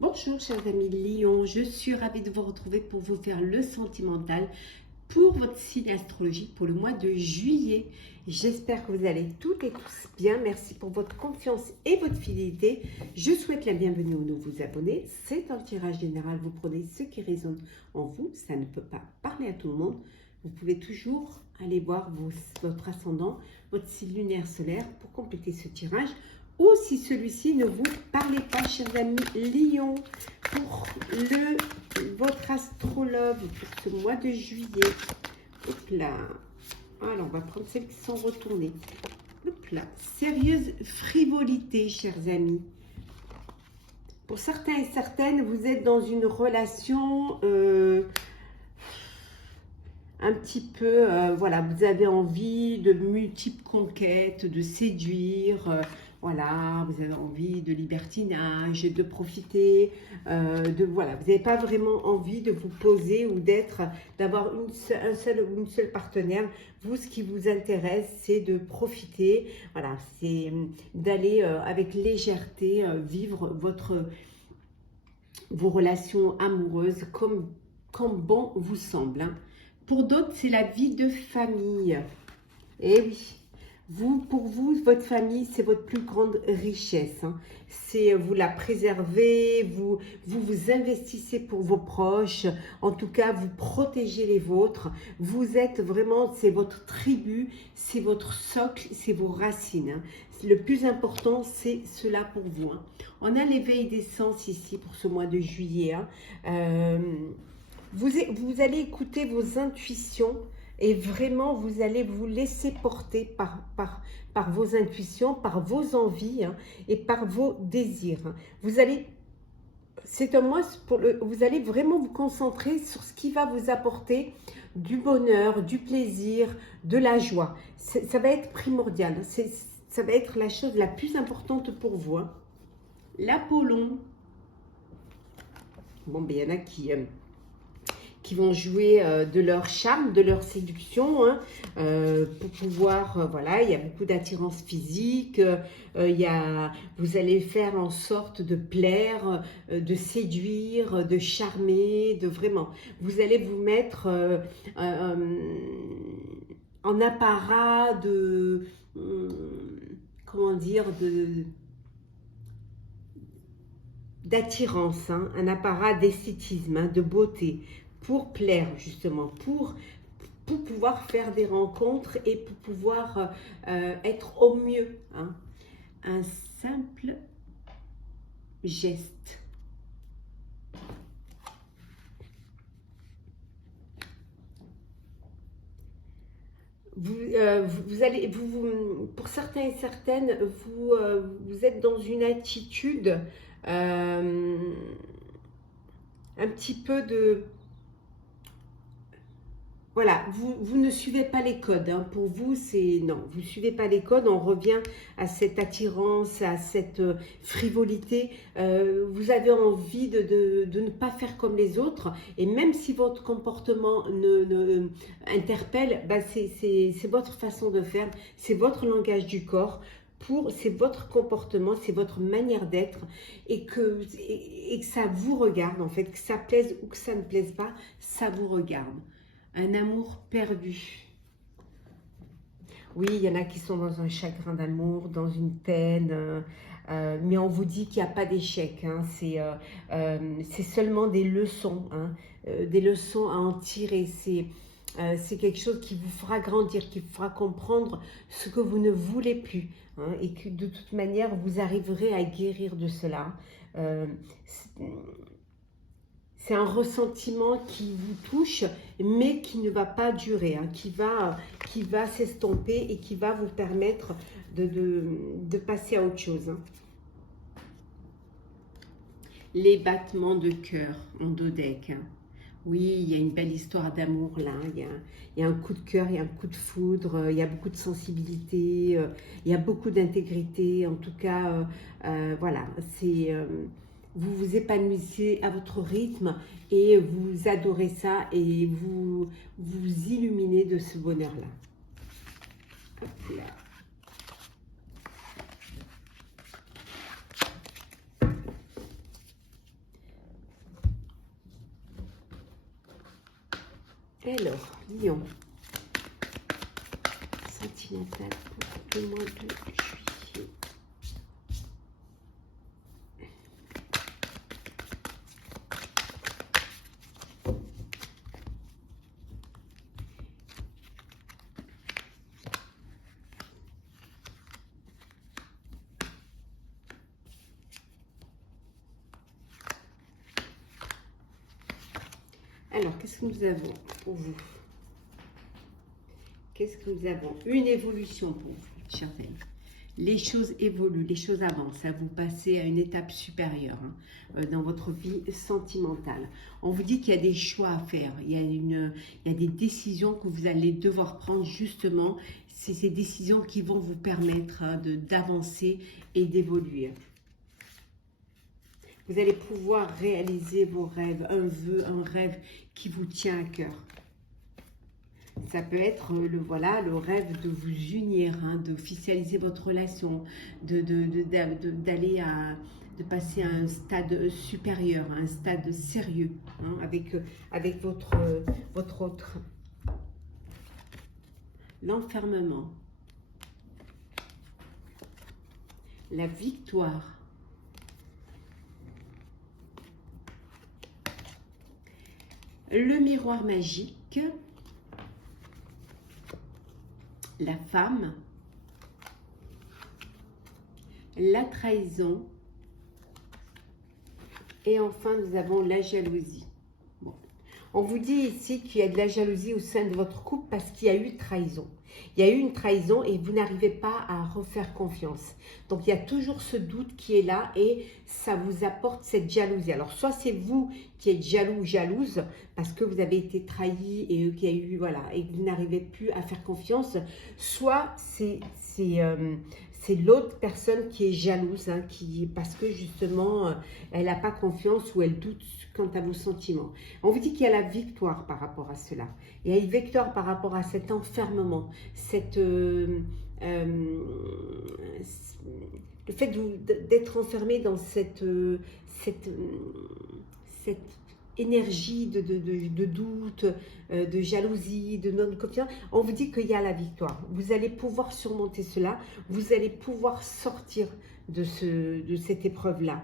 Bonjour chers amis Lion, je suis ravie de vous retrouver pour vous faire le sentimental pour votre signe astrologique pour le mois de juillet. J'espère que vous allez toutes et tous bien. Merci pour votre confiance et votre fidélité. Je souhaite la bienvenue aux nouveaux abonnés. C'est un tirage général, vous prenez ce qui résonne en vous. Ça ne peut pas parler à tout le monde. Vous pouvez toujours aller voir votre ascendant, votre signe lunaire solaire pour compléter ce tirage. Ou si celui-ci ne vous parlait pas, chers amis Lion, pour votre astrologue pour ce mois de juillet. Hop là. Alors, on va prendre celles qui sont retournées. Hop là. Sérieuse frivolité, chers amis. Pour certains et certaines, vous êtes dans une relation un petit peu, voilà, vous avez envie de multiples conquêtes, de séduire, voilà, vous avez envie de libertinage, de profiter, voilà, vous n'avez pas vraiment envie de vous poser ou d'avoir une seule partenaire. Vous, ce qui vous intéresse, c'est de profiter, voilà, c'est d'aller avec légèreté vivre vos relations amoureuses comme bon vous semble, hein. Pour d'autres, c'est la vie de famille. Et oui, pour vous, votre famille, c'est votre plus grande richesse, hein. Vous la préservez, vous investissez pour vos proches. En tout cas, vous protégez les vôtres. Vous êtes vraiment, c'est votre tribu, c'est votre socle, c'est vos racines, hein. Le plus important, c'est cela pour vous, hein. On a l'éveil des sens ici pour ce mois de juillet, hein. Vous allez écouter vos intuitions et vraiment vous allez vous laisser porter par vos intuitions, par vos envies, hein, et par vos désirs, hein. C'est un mois vous allez vraiment vous concentrer sur ce qui va vous apporter du bonheur, du plaisir, de la joie. Ça va être primordial, ça va être la chose la plus importante pour vous, hein. L'Apollon. Bon, ben, il y en a qui vont jouer de leur charme, de leur séduction, hein, pour pouvoir, voilà, il y a beaucoup d'attirance physique, vous allez faire en sorte de plaire, de séduire, de charmer, de vraiment, vous allez vous mettre en apparat comment dire, d'attirance, hein, un apparat d'esthétisme, hein, de beauté, pour plaire justement, pour pouvoir faire des rencontres et pour pouvoir être au mieux, hein. Un simple geste. Pour certains et certaines, vous êtes dans une attitude un petit peu de... Voilà, vous ne suivez pas les codes, hein. Pour vous, c'est... Non, vous ne suivez pas les codes. On revient à cette attirance, à cette frivolité. Vous avez envie de ne pas faire comme les autres. Et même si votre comportement interpelle, bah c'est votre façon de faire, c'est votre langage du corps. C'est votre comportement, c'est votre manière d'être, et que ça vous regarde en fait, que ça plaise ou que ça ne plaise pas, ça vous regarde. Un amour perdu. Oui, il y en a qui sont dans un chagrin d'amour, dans une peine, mais on vous dit qu'il n'y a pas d'échec, hein. C'est seulement des leçons, hein, des leçons à en tirer. C'est quelque chose qui vous fera grandir, qui vous fera comprendre ce que vous ne voulez plus, hein, et que de toute manière, vous arriverez à guérir de cela. C'est un ressentiment qui vous touche, mais qui ne va pas durer, hein, qui va s'estomper et qui va vous permettre de passer à autre chose, hein. Les battements de cœur en dodeck, hein. Oui, il y a une belle histoire d'amour là, il y a un coup de cœur, il y a un coup de foudre, il y a beaucoup de sensibilité, il y a beaucoup d'intégrité, en tout cas, voilà, vous vous épanouissez à votre rythme et vous adorez ça et vous illuminez de ce bonheur-là. Hop là. Alors, Lion. Sentimental pour le mois de juillet. Alors, qu'est-ce que nous avons pour vous? Qu'est-ce que nous avons? Une évolution pour vous, chers amis. Les choses évoluent, les choses avancent. Vous passez à une étape supérieure dans votre vie sentimentale. On vous dit qu'il y a des choix à faire. Il y a des décisions que vous allez devoir prendre justement. C'est ces décisions qui vont vous permettre d'avancer et d'évoluer. Vous allez pouvoir réaliser vos rêves, un rêve qui vous tient à cœur. Ça peut être le rêve de vous unir, d'officialiser votre relation, de passer à un stade supérieur, à un stade sérieux avec votre autre. L'enfermement, la victoire, le miroir magique, la femme, la trahison et enfin nous avons la jalousie. Bon. On vous dit ici qu'il y a de la jalousie au sein de votre couple parce qu'il y a eu trahison. Il y a eu une trahison et vous n'arrivez pas à refaire confiance. Donc il y a toujours ce doute qui est là et ça vous apporte cette jalousie. Alors soit c'est vous qui êtes jaloux ou jalouse parce que vous avez été trahi et qu'il y a eu, voilà, et que vous n'arrivez plus à faire confiance, soit c'est l'autre personne qui est jalouse, parce que justement, elle n'a pas confiance ou elle doute quant à vos sentiments. On vous dit qu'il y a la victoire par rapport à cela. Il y a une victoire par rapport à cet enfermement, le fait d'être enfermé dans cette énergie de doute, de jalousie, de non-confiance. On vous dit qu'il y a la victoire. Vous allez pouvoir surmonter cela. Vous allez pouvoir sortir de cette épreuve-là.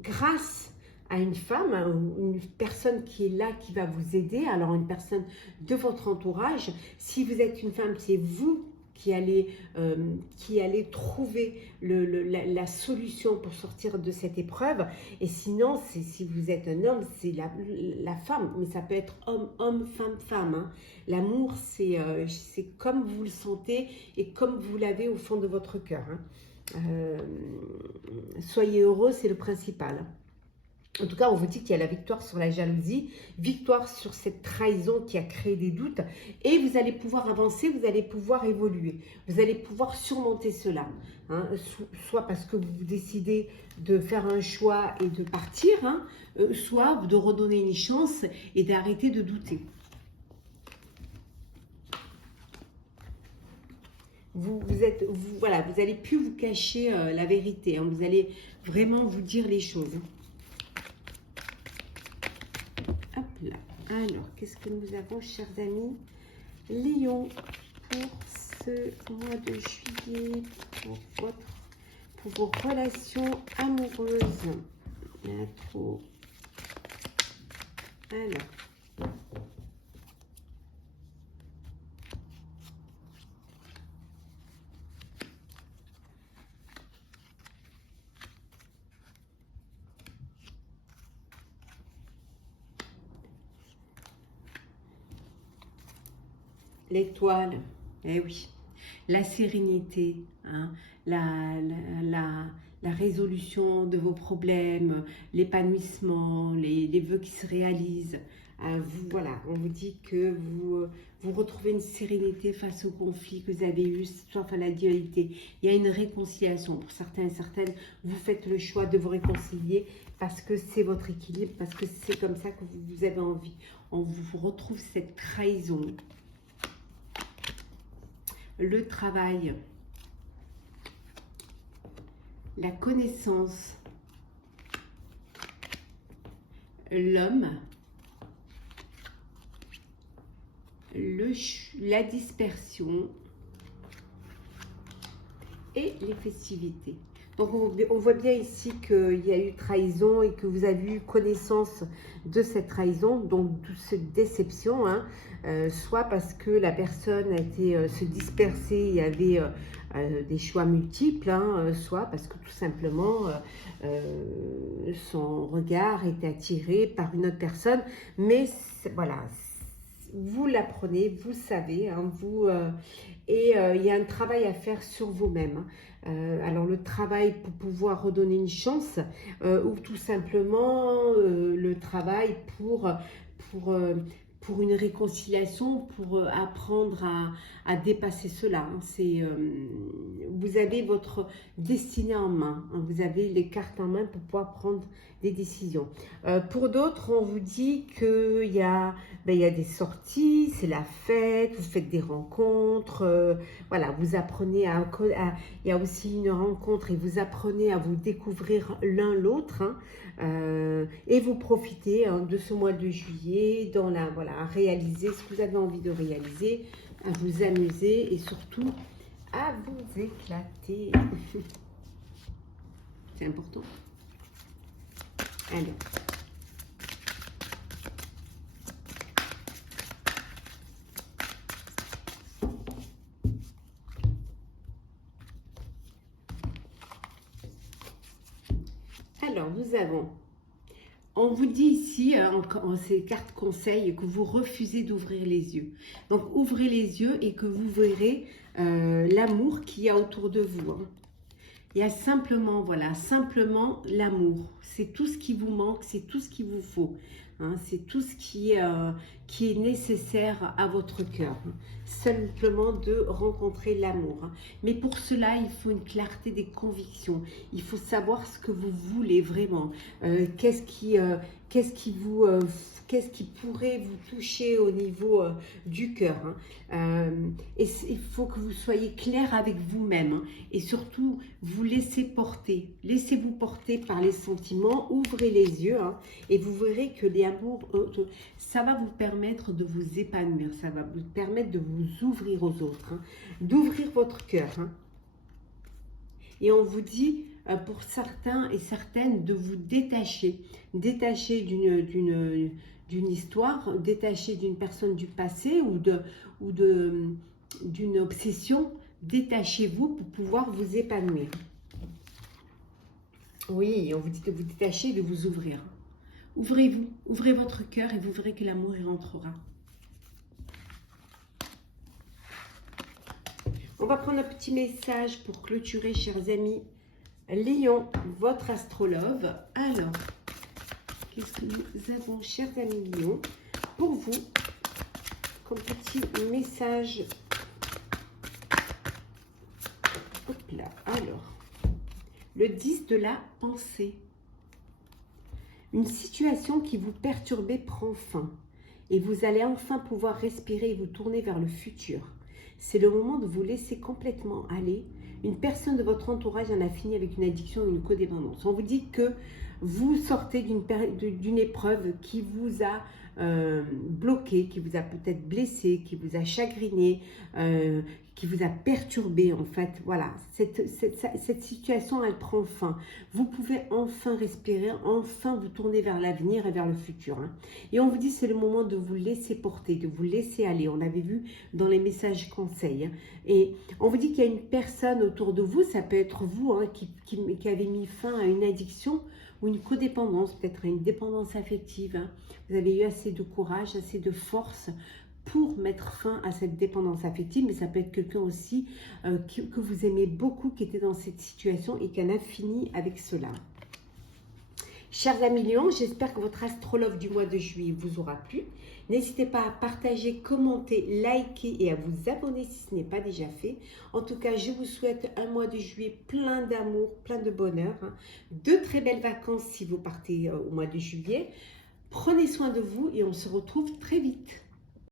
Grâce à une femme, une personne qui est là, qui va vous aider. Alors, une personne de votre entourage. Si vous êtes une femme, c'est vous qui allez trouver la solution pour sortir de cette épreuve. Et sinon, si vous êtes un homme, c'est la femme. Mais ça peut être homme, femme. L'amour, c'est comme vous le sentez et comme vous l'avez au fond de votre cœur. Soyez heureux, c'est le principal. En tout cas, on vous dit qu'il y a la victoire sur la jalousie, victoire sur cette trahison qui a créé des doutes et vous allez pouvoir avancer, vous allez pouvoir évoluer, vous allez pouvoir surmonter cela. Soit parce que vous décidez de faire un choix et de partir, soit de redonner une chance et d'arrêter de douter. Vous allez plus vous cacher la vérité, vous allez vraiment vous dire les choses. Hop là. Alors, qu'est-ce que nous avons, chers amis? Lion, pour ce mois de juillet, pour vos relations amoureuses. Trop. Alors. L'étoile, eh oui, la sérénité, la résolution de vos problèmes, l'épanouissement, les vœux qui se réalisent. Voilà, on vous dit que vous retrouvez une sérénité face au conflit que vous avez eu, sauf à la dualité. Il y a une réconciliation. Pour certains et certaines, vous faites le choix de vous réconcilier parce que c'est votre équilibre, parce que c'est comme ça que vous avez envie. On vous retrouve cette trahison. Le travail, la connaissance, l'homme, la dispersion et les festivités. Donc on voit bien ici qu'il y a eu trahison et que vous avez eu connaissance de cette trahison, donc de cette déception, hein, soit parce que la personne a été se disperser, il y avait des choix multiples, hein, soit parce que tout simplement son regard était attiré par une autre personne, mais voilà, vous l'apprenez, vous savez, hein, il y a un travail à faire sur vous-même. Alors le travail pour pouvoir redonner une chance ou tout simplement le travail pour une réconciliation, pour apprendre à dépasser cela. Hein. Vous avez votre destinée en main, hein. Vous avez les cartes en main pour pouvoir prendre des décisions. Pour d'autres, on vous dit qu'il y a des sorties, c'est la fête, vous faites des rencontres, voilà, vous apprenez il y a aussi une rencontre et vous apprenez à vous découvrir l'un l'autre, hein, et vous profitez, hein, de ce mois de juillet à réaliser ce que vous avez envie de réaliser, à vous amuser et surtout à vous éclater. C'est important. Allez. Alors, on vous dit ici, en ces cartes conseils, que vous refusez d'ouvrir les yeux. Donc, ouvrez les yeux et que vous verrez l'amour qu'il y a autour de vous. Hein. Il y a simplement, voilà, simplement l'amour. C'est tout ce qui vous manque, c'est tout ce qu'il vous faut. Hein, c'est tout ce qui est nécessaire à votre cœur. Hein. Simplement de rencontrer l'amour. Hein. Mais pour cela, il faut une clarté des convictions. Il faut savoir ce que vous voulez vraiment. Qu'est-ce qui pourrait vous toucher au niveau du cœur. Hein. Et il faut que vous soyez clair avec vous-même. Hein. Et surtout, vous laissez porter. Laissez-vous porter par les sentiments. Ouvrez les yeux. Hein, et vous verrez que l'amour, ça va vous permettre de vous épanouir. Ça va vous permettre de vous ouvrir aux autres. Hein, d'ouvrir votre cœur. Hein. Et on vous dit, pour certains et certaines, de vous détacher. Détacher d'une histoire, détacher d'une personne du passé ou d'une obsession. Détachez-vous pour pouvoir vous épanouir. Oui, on vous dit de vous détacher, de vous ouvrir. Ouvrez-vous, ouvrez votre cœur et vous verrez que l'amour y rentrera. On va prendre un petit message pour clôturer, chers amis. Lion, votre astrologue. Alors, qu'est-ce que nous avons, chers amis Lion, pour vous, comme petit message. Hop là, alors, le 10 de la pensée. Une situation qui vous perturbait prend fin et vous allez enfin pouvoir respirer et vous tourner vers le futur. C'est le moment de vous laisser complètement aller. Une personne de votre entourage en a fini avec une addiction ou une codépendance. On vous dit que vous sortez d'une épreuve qui vous a bloqué, qui vous a peut-être blessé, qui vous a chagriné, qui vous a perturbé en fait. Voilà, cette situation, elle prend fin. Vous pouvez enfin respirer, enfin vous tourner vers l'avenir et vers le futur. Hein. Et on vous dit c'est le moment de vous laisser porter, de vous laisser aller. On avait vu dans les messages conseils. Hein. Et on vous dit qu'il y a une personne autour de vous, ça peut être vous, hein, qui avez mis fin à une addiction ou une codépendance, peut-être une dépendance affective. Hein. Vous avez eu assez de courage, assez de force pour mettre fin à cette dépendance affective, mais ça peut être quelqu'un aussi que vous aimez beaucoup, qui était dans cette situation et qui en a fini avec cela. Chers amis Lions, j'espère que votre astrologue du mois de juillet vous aura plu. N'hésitez pas à partager, commenter, liker et à vous abonner si ce n'est pas déjà fait. En tout cas, je vous souhaite un mois de juillet plein d'amour, plein de bonheur. Hein. De très belles vacances si vous partez au mois de juillet. Prenez soin de vous et on se retrouve très vite.